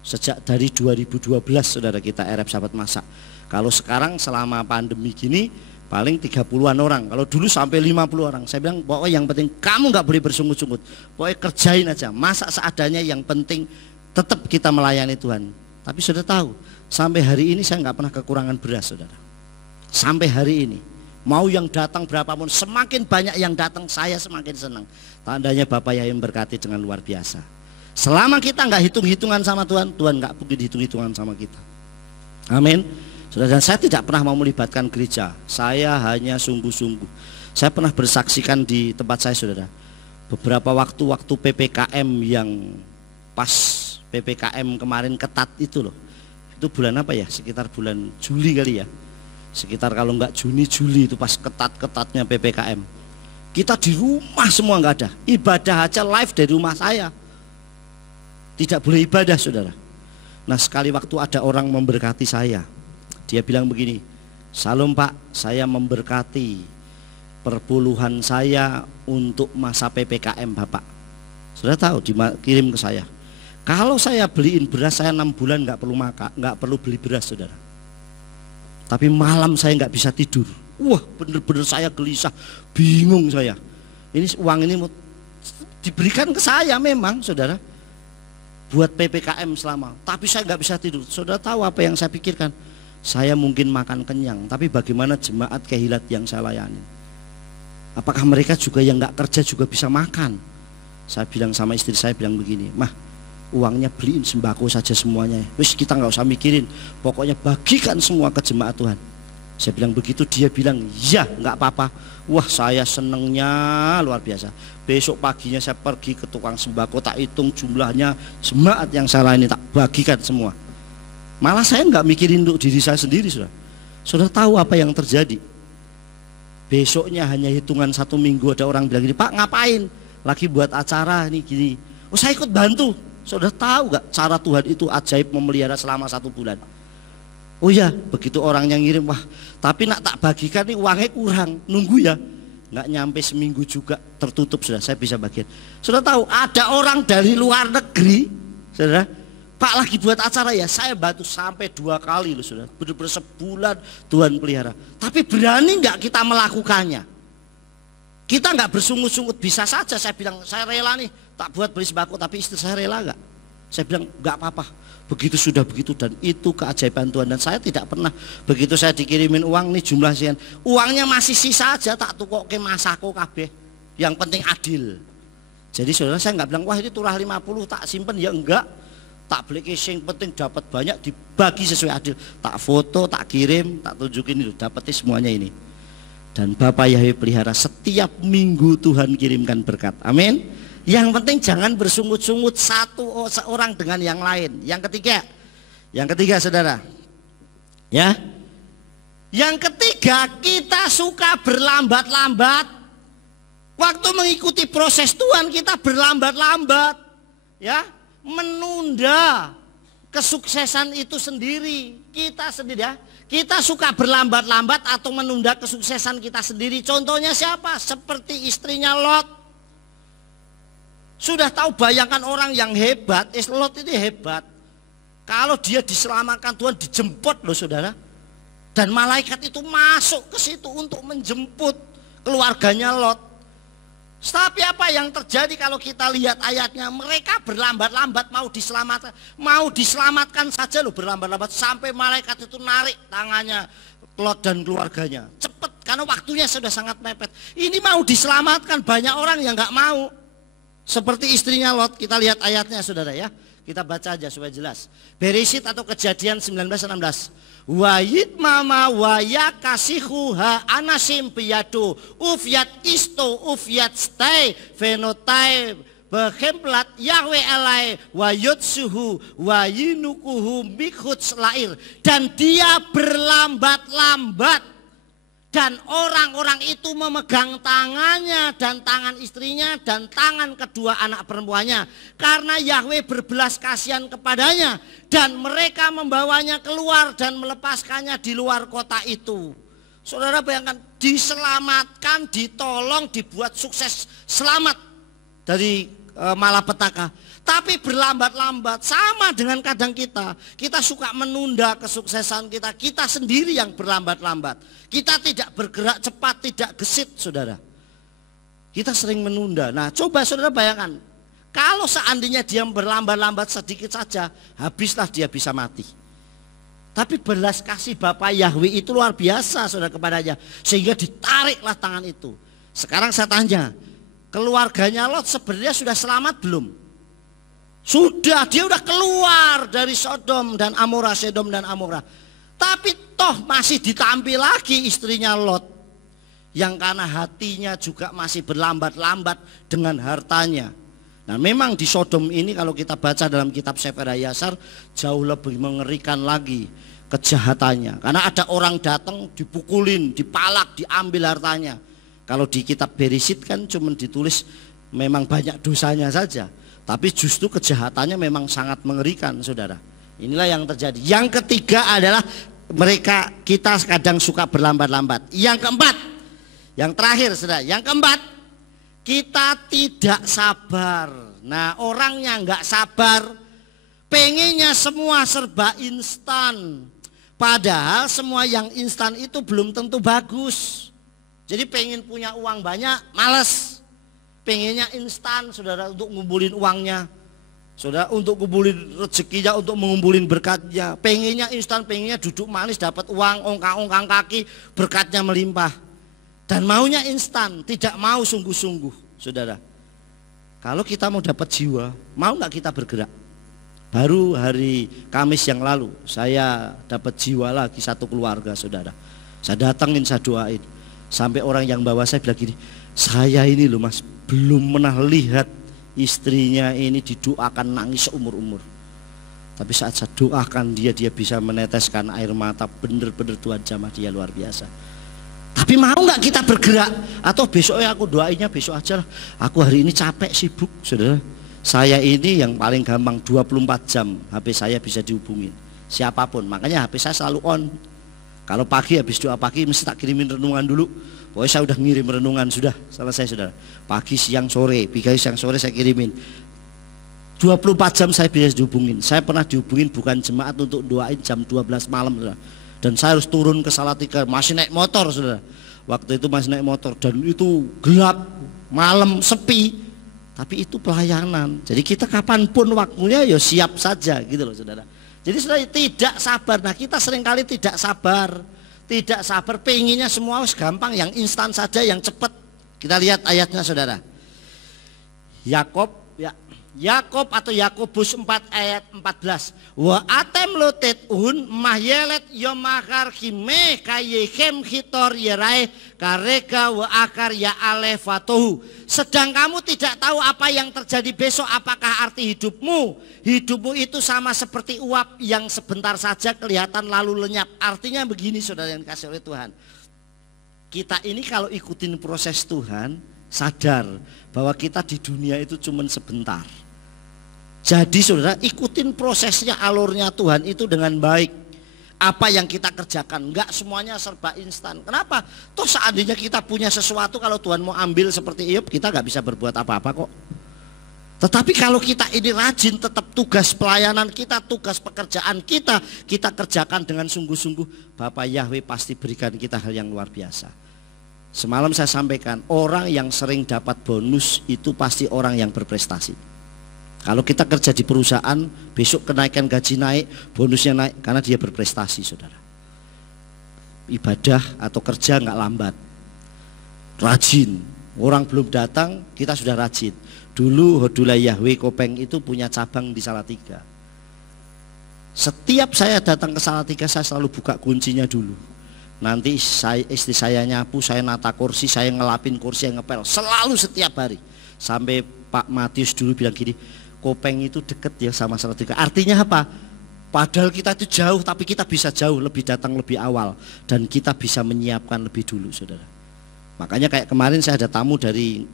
Sejak dari 2012 saudara kita RF Sabat masak. Kalau sekarang selama pandemi gini, paling 30-an orang. Kalau dulu sampai 50 orang. Saya bilang pokoknya yang penting kamu nggak boleh bersungut-sungut. Pokoknya kerjain aja, masak seadanya, yang penting tetap kita melayani Tuhan. Tapi sudah tahu, sampai hari ini saya nggak pernah kekurangan beras saudara. Sampai hari ini, mau yang datang berapapun, semakin banyak yang datang saya semakin senang. Tandanya Bapak Yahya berkati dengan luar biasa. Selama kita nggak hitung-hitungan sama Tuhan, Tuhan nggak mungkin hitung-hitungan sama kita. Amin. Saudara, dan saya tidak pernah mau melibatkan gereja. Saya hanya sungguh-sungguh. Saya pernah bersaksikan di tempat saya saudara. Beberapa waktu PPKM yang pas PPKM kemarin ketat itu loh. Itu bulan apa ya? Sekitar bulan Juli kali ya. Sekitar kalau enggak Juni, Juli itu pas ketat-ketatnya PPKM. Kita di rumah semua nggak ada. Ibadah aja live dari rumah saya. Tidak boleh ibadah, saudara. Nah, sekali waktu ada orang memberkati saya. Dia bilang begini, "Salam Pak, saya memberkati perpuluhan saya untuk masa PPKM Bapak." Sudah tahu, dikirim ke saya. Kalau saya beliin beras, saya 6 bulan nggak perlu makan, nggak perlu beli beras, saudara. Tapi malam saya nggak bisa tidur. Wah, bener-bener saya gelisah, bingung saya. Ini uang ini mau diberikan ke saya memang, saudara, buat PPKM selama. Tapi saya nggak bisa tidur. Saudara tahu apa yang saya pikirkan? Saya mungkin makan kenyang, tapi bagaimana jemaat Kehilat yang saya layani? Apakah mereka juga yang nggak kerja juga bisa makan? Saya bilang sama istri saya, bilang begini, "Mah, uangnya beliin sembako saja semuanya. Wis, kita nggak usah mikirin. Pokoknya bagikan semua ke jemaat Tuhan." Saya bilang begitu, dia bilang, "Ya, nggak apa-apa." Wah, saya senengnya luar biasa. Besok paginya saya pergi ke tukang sembako, tak hitung jumlahnya, jemaat yang saya layani tak bagikan semua. Malah saya nggak mikirin untuk diri saya sendiri, saudara. Saudara tahu apa yang terjadi? Besoknya hanya hitungan 1 minggu ada orang bilang gini, "Pak, ngapain? Lagi buat acara nih gini." Oh, saya ikut bantu. Saudara tahu nggak cara Tuhan itu ajaib memelihara selama 1 bulan? Oh ya, begitu orang yang ngirim, "Wah, tapi nak tak bagikan nih uangnya kurang." Nunggu ya, nggak nyampe seminggu juga tertutup, sudah saya bisa bagian. Sudah tahu ada orang dari luar negeri, saudara, "Pak, lagi buat acara ya." Saya bantu sampai 2 kali loh, saudara. Benar-benar sebulan Tuhan pelihara. Tapi berani nggak kita melakukannya? Kita nggak bersungut-sungut, bisa saja saya bilang, "Saya rela nih tak buat beli sembako," tapi istri saya rela nggak? Saya bilang, "Nggak apa-apa." Begitu sudah begitu, dan itu keajaiban Tuhan. Dan saya tidak pernah, begitu saya dikirimin uang nih jumlah sekian, uangnya masih sisa aja, tak tukok ke masako kabeh. Yang penting adil. Jadi saudara, saya nggak bilang, "Wah, ini turah 50 tak simpen," ya enggak. Tak beli casing, penting dapat banyak, dibagi sesuai adil. Tak foto, tak kirim, tak tunjukin itu, dapetnya semuanya ini. Dan Bapak Yahweh pelihara, setiap minggu Tuhan kirimkan berkat. Amin. Yang penting jangan bersungut-sungut satu seorang dengan yang lain. Yang ketiga saudara, ya, yang ketiga, kita suka berlambat-lambat. Waktu mengikuti proses Tuhan kita berlambat-lambat, ya, menunda kesuksesan itu sendiri. Kita sendiri, ya, kita suka berlambat-lambat atau menunda kesuksesan kita sendiri. Contohnya siapa? Seperti istrinya Lot. Sudah tahu, bayangkan orang yang hebat, Lot ini hebat. Kalau dia diselamatkan Tuhan, dijemput loh saudara. Dan malaikat itu masuk ke situ untuk menjemput keluarganya Lot. Tapi apa yang terjadi kalau kita lihat ayatnya? Mereka berlambat-lambat mau diselamatkan saja loh, berlambat-lambat sampai malaikat itu narik tangannya Lot dan keluarganya. Cepat, karena waktunya sudah sangat mepet. Ini mau diselamatkan, banyak orang yang nggak mau. Seperti istrinya Lot, kita lihat ayatnya saudara ya. Kita baca aja supaya jelas. Beresit atau Kejadian 19:16. Wa yitmama wa yakasihu ha anasim piyadu ufyat isto ufyat stay fenotai behemplat Yahweh alai wa yutsuhu wa yinukuhu mikhut lair. Dan dia berlambat-lambat. Dan orang-orang itu memegang tangannya dan tangan istrinya dan tangan kedua anak perempuannya. Karena Yahweh berbelas kasihan kepadanya. Dan mereka membawanya keluar dan melepaskannya di luar kota itu. Saudara bayangkan, diselamatkan, ditolong, dibuat sukses, selamat dari malapetaka. Tapi berlambat-lambat, sama dengan kadang kita suka menunda kesuksesan kita sendiri yang berlambat-lambat. Kita tidak bergerak cepat, tidak gesit saudara. Kita sering menunda. Nah coba saudara bayangkan, kalau seandainya dia berlambat-lambat sedikit saja, habislah dia bisa mati. Tapi belas kasih Bapak Yahweh itu luar biasa saudara kepadanya, sehingga ditariklah tangan itu. Sekarang saya tanya, keluarganya Lot sebenarnya sudah selamat belum? Sudah, dia udah keluar dari Sodom dan Amora, Sedom dan Amora. Tapi toh masih ditampil lagi istrinya Lot, yang karena hatinya juga masih berlambat-lambat dengan hartanya. Nah memang di Sodom ini kalau kita baca dalam kitab Sefer Hayasar, jauh lebih mengerikan lagi kejahatannya. Karena ada orang datang dipukulin, dipalak, diambil hartanya. Kalau di kitab Bereshit kan cuma ditulis memang banyak dosanya saja, tapi justru kejahatannya memang sangat mengerikan, saudara. Inilah yang terjadi. Yang ketiga adalah kita kadang suka berlambat-lambat. Yang keempat, yang terakhir, saudara, yang keempat, kita tidak sabar. Nah, orangnya nggak sabar, pengennya semua serba instan. Padahal semua yang instan itu belum tentu bagus. Jadi pengen punya uang banyak, males. Pengennya instan, saudara, untuk ngumpulin uangnya. Saudara, untuk ngumpulin rezekinya, untuk mengumpulin berkatnya. Pengennya instan, pengennya duduk manis, dapat uang, ongkang-ongkang kaki, berkatnya melimpah. Dan maunya instan, tidak mau sungguh-sungguh, saudara. Kalau kita mau dapat jiwa, mau nggak kita bergerak? Baru hari Kamis yang lalu saya dapat jiwa lagi satu keluarga, saudara. Saya datangin, saya doain. Sampai orang yang bawa saya bilang gini, saya ini loh mas, belum pernah lihat istrinya ini didoakan nangis seumur-umur. Tapi saat saya doakan dia bisa meneteskan air mata, bener-bener Tuhan jamah dia luar biasa. Tapi mau nggak kita bergerak? Atau besoknya aku doainnya besok aja lah. Aku hari ini capek, sibuk, saudara. Saya ini yang paling gampang 24 jam HP saya bisa dihubungin siapapun, makanya HP saya selalu on. Kalau pagi habis doa pagi mesti tak kirimin renungan dulu. Pokoknya saya udah ngirim renungan, sudah selesai, saudara. Pagi, siang, sore, siang, sore saya kirimin. 24 jam saya bisa dihubungin. Saya pernah dihubungin bukan jemaat untuk doain jam 12 malam, saudara. Dan saya harus turun ke Salatiga, masih naik motor, saudara. Waktu itu masih naik motor dan itu gelap, malam, sepi. Tapi itu pelayanan. Jadi kita kapanpun waktunya ya siap saja gitu loh, saudara. Jadi saudara tidak sabar. Nah, kita seringkali tidak sabar. Tidak sabar, pengennya semua gampang, yang instan saja, yang cepat. Kita lihat ayatnya, saudara. Yakob atau Yakobus 4 ayat 14. Wa atem lotet un mahyelet yomakar kime kayechem hitor yerai karega wa akar ya alefatohu. Sedang kamu tidak tahu apa yang terjadi besok, apakah arti hidupmu. Hidupmu itu sama seperti uap yang sebentar saja kelihatan lalu lenyap. Artinya begini, saudara yang dikasih oleh Tuhan. Kita ini kalau ikutin proses Tuhan, sadar bahwa kita di dunia itu cuma sebentar. Jadi saudara, ikutin prosesnya, alurnya Tuhan itu dengan baik. Apa yang kita kerjakan, enggak semuanya serba instan. Kenapa? Toh seandainya kita punya sesuatu, kalau Tuhan mau ambil seperti Iyob, kita nggak bisa berbuat apa-apa kok. Tetapi kalau kita ini rajin, tetap tugas pelayanan kita, tugas pekerjaan kita kerjakan dengan sungguh-sungguh, Bapak Yahweh pasti berikan kita hal yang luar biasa. Semalam saya sampaikan, orang yang sering dapat bonus itu pasti orang yang berprestasi. Kalau kita kerja di perusahaan, besok kenaikan gaji naik, bonusnya naik karena dia berprestasi, saudara. Ibadah atau kerja nggak lambat, rajin. Orang belum datang, kita sudah rajin. Dulu Hodula Yahweh Kopeng itu punya cabang di Salatiga. Setiap saya datang ke Salatiga, saya selalu buka kuncinya dulu. Nanti istri saya nyapu, saya nata kursi, saya ngelapin kursi, yang ngepel. Selalu setiap hari. Sampai Pak Matius dulu bilang gini, Kopeng itu deket ya sama Salatiga. Artinya apa? Padahal kita itu jauh, tapi kita bisa jauh lebih datang lebih awal. Dan kita bisa menyiapkan lebih dulu, saudara. Makanya kayak kemarin saya ada tamu dari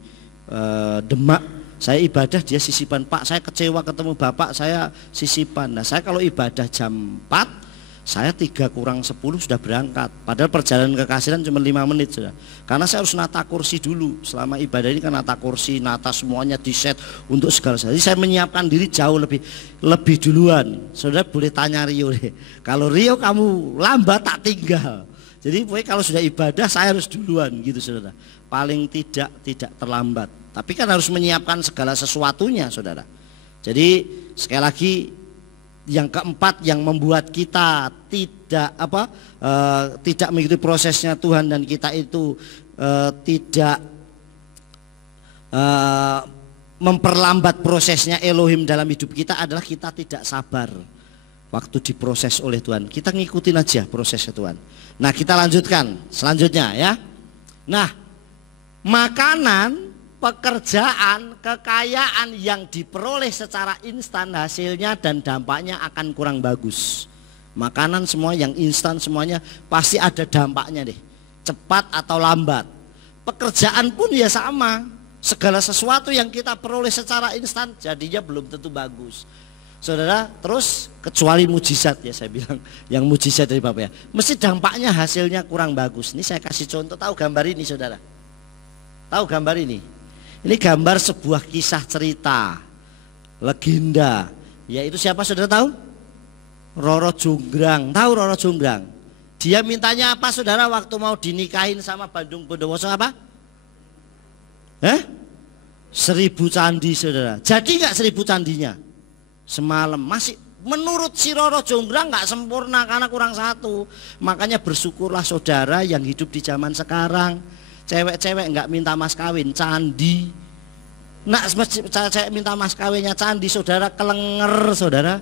Demak. Saya ibadah, dia sisipan, Pak saya kecewa ketemu Bapak, saya sisipan. Nah saya kalau ibadah jam 4, saya 3 kurang 10 sudah berangkat. Padahal perjalanan ke Kasiran cuma 5 menit sudah. Karena saya harus nata kursi dulu. Selama ibadah ini kan nata kursi, nata semuanya di set untuk segala sesuatu. Jadi saya menyiapkan diri jauh lebih duluan. Saudara boleh tanya Rio deh. Kalau Rio kamu lambat tak tinggal. Jadi kalau sudah ibadah saya harus duluan gitu, saudara. Paling tidak terlambat. Tapi kan harus menyiapkan segala sesuatunya, saudara. Jadi sekali lagi, yang keempat yang membuat kita tidak mengikuti prosesnya Tuhan dan kita itu tidak memperlambat prosesnya Elohim dalam hidup kita adalah kita tidak sabar waktu diproses oleh Tuhan. Kita ngikutin aja prosesnya Tuhan. Nah kita lanjutkan selanjutnya ya. Nah makanan, pekerjaan, kekayaan yang diperoleh secara instan hasilnya dan dampaknya akan kurang bagus. Makanan semua yang instan semuanya pasti ada dampaknya deh, cepat atau lambat. Pekerjaan pun ya sama. Segala sesuatu yang kita peroleh secara instan jadinya belum tentu bagus. Saudara, terus kecuali mujizat ya saya bilang, yang mujizat dari Bapak ya, mesti dampaknya hasilnya kurang bagus. Ini saya kasih contoh, tahu gambar ini saudara? Tahu gambar ini? Ini gambar sebuah kisah cerita, legenda. Yaitu siapa saudara tahu? Roro Jonggrang. Tahu Roro Jonggrang? Dia mintanya apa saudara waktu mau dinikahin sama Bandung Bondowoso apa? 1000 candi saudara. Jadi nggak 1000 candinya? Semalam masih menurut si Roro Jonggrang nggak sempurna karena kurang satu. Makanya bersyukurlah saudara yang hidup di zaman sekarang. Cewek-cewek nggak minta mas kawin, candi. Nah, saya minta mas kawinnya candi, saudara kelenger saudara.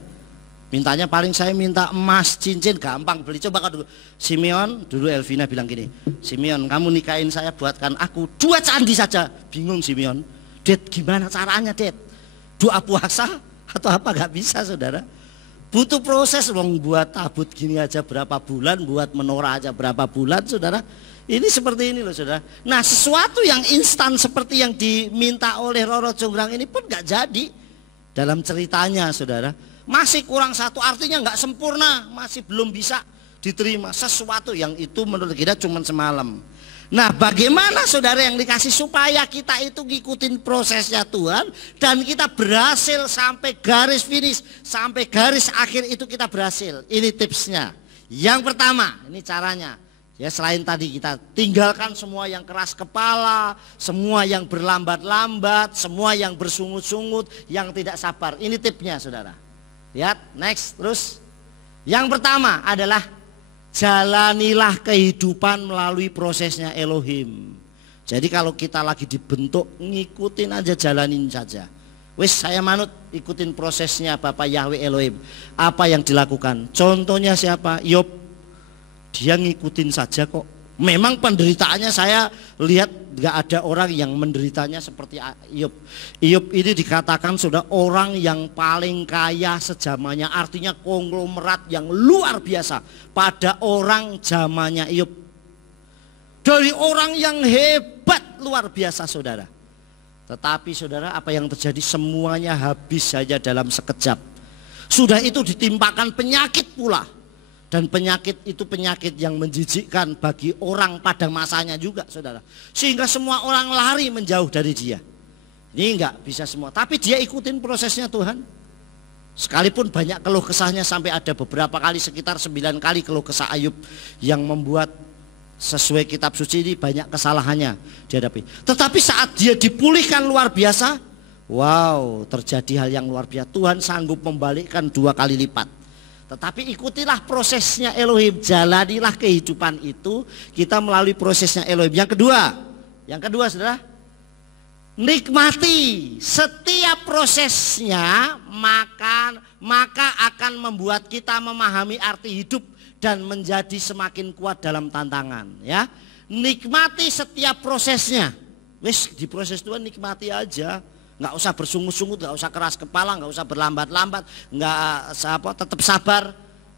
Mintanya paling saya minta emas, cincin, gampang beli. Coba kalau dulu Simeon, dulu Elvina bilang gini, Simeon kamu nikahin saya buatkan aku 2 candi saja. Bingung Simeon, Det gimana caranya Det? Doa puasa atau apa, gak bisa saudara. Butuh proses, buat tabut gini aja berapa bulan, buat menorah aja berapa bulan saudara. Ini seperti ini loh saudara. Nah sesuatu yang instan seperti yang diminta oleh Roro Jonggrang ini pun gak jadi dalam ceritanya saudara. Masih kurang satu, artinya gak sempurna, masih belum bisa diterima. Sesuatu yang itu menurut kita cuma semalam. Nah bagaimana saudara yang dikasih supaya kita itu ngikutin prosesnya Tuhan dan kita berhasil sampai garis finish, sampai garis akhir itu kita berhasil. Ini tipsnya. Yang pertama, ini caranya. Ya selain tadi kita tinggalkan semua yang keras kepala, semua yang berlambat-lambat, semua yang bersungut-sungut, yang tidak sabar. Ini tipsnya saudara. Lihat, next terus. Yang pertama adalah jalanilah kehidupan melalui prosesnya Elohim. Jadi kalau kita lagi dibentuk, ngikutin aja, jalanin saja. Wis saya manut, ikutin prosesnya Bapak Yahweh Elohim. Apa yang dilakukan? Contohnya siapa? Yop. Dia ngikutin saja kok. Memang penderitaannya saya lihat gak ada orang yang menderitanya seperti Iyub. Iyub ini dikatakan sudah orang yang paling kaya sejamannya. Artinya konglomerat yang luar biasa pada orang zamannya Iyub. Dari orang yang hebat luar biasa saudara. Tetapi saudara apa yang terjadi, semuanya habis saja dalam sekejap. Sudah itu ditimpakan penyakit pula. Dan penyakit itu penyakit yang menjijikkan bagi orang pada masanya juga saudara. Sehingga semua orang lari menjauh dari dia. Ini enggak bisa semua, tapi dia ikutin prosesnya Tuhan. Sekalipun banyak keluh kesahnya, sampai ada beberapa kali, sekitar 9 kali keluh kesah Ayub yang membuat sesuai kitab suci ini banyak kesalahannya dihadapi. Tetapi saat dia dipulihkan luar biasa, wow, terjadi hal yang luar biasa. Tuhan sanggup membalikkan 2 kali lipat. Tetapi ikutilah prosesnya Elohim, jalanilah kehidupan itu kita melalui prosesnya Elohim. Yang kedua saudara, nikmati setiap prosesnya, maka akan membuat kita memahami arti hidup dan menjadi semakin kuat dalam tantangan. Ya, nikmati setiap prosesnya. Wis di proses Tuhan nikmati aja. Nggak usah bersungut-sungut, nggak usah keras kepala, nggak usah berlambat-lambat, tetap sabar.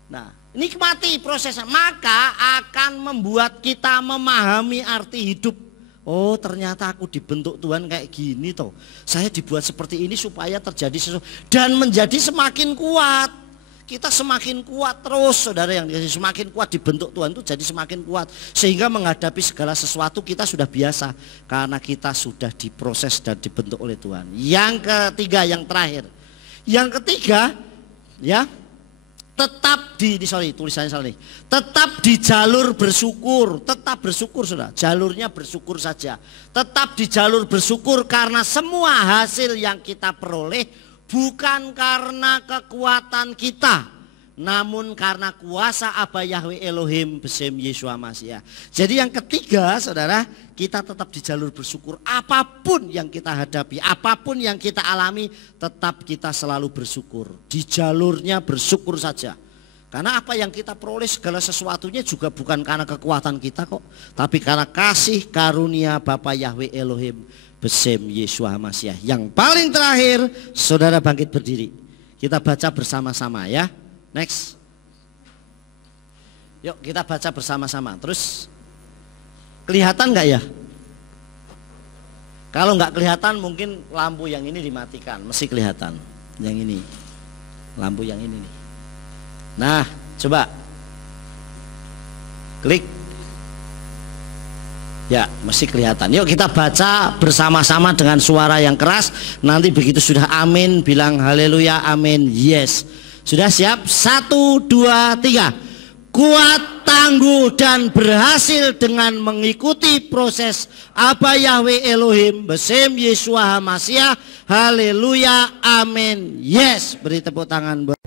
Nah, nikmati prosesnya, maka akan membuat kita memahami arti hidup. Oh, ternyata aku dibentuk Tuhan kayak gini toh. Saya dibuat seperti ini supaya terjadi sesuatu dan menjadi semakin kuat. Kita semakin kuat terus saudara, yang dikasih semakin kuat dibentuk Tuhan itu jadi semakin kuat. Sehingga menghadapi segala sesuatu kita sudah biasa. Karena kita sudah diproses dan dibentuk oleh Tuhan. Yang ketiga, yang terakhir. Yang ketiga ya, tetap tulisannya salah nih. Tetap di jalur bersyukur. Tetap bersyukur saudara, jalurnya bersyukur saja. Tetap di jalur bersyukur karena semua hasil yang kita peroleh bukan karena kekuatan kita, namun karena kuasa Aba Yahweh Elohim Besem Yeshua Mashiach. Jadi yang ketiga saudara, kita tetap di jalur bersyukur. Apapun yang kita hadapi, apapun yang kita alami, tetap kita selalu bersyukur. Di jalurnya bersyukur saja. Karena apa yang kita peroleh segala sesuatunya juga bukan karena kekuatan kita kok, tapi karena kasih karunia Bapa Yahweh Elohim Besem Yeshua Mashiach. Yang paling terakhir, saudara bangkit berdiri. Kita baca bersama-sama ya. Next. Yuk kita baca bersama-sama. Terus kelihatan nggak ya? Kalau nggak kelihatan mungkin lampu yang ini dimatikan, mesti kelihatan. Yang ini, lampu yang ini nih. Nah, coba klik. Ya, mesti kelihatan. Yuk kita baca bersama-sama dengan suara yang keras. Nanti begitu sudah amin, bilang haleluya, amin, yes. Sudah siap? 1, 2, 3. Kuat, tangguh, dan berhasil dengan mengikuti proses Aba Yahweh Elohim Besem Yeshua HaMashiach. Haleluya, amin, yes. Beri tepuk tangan.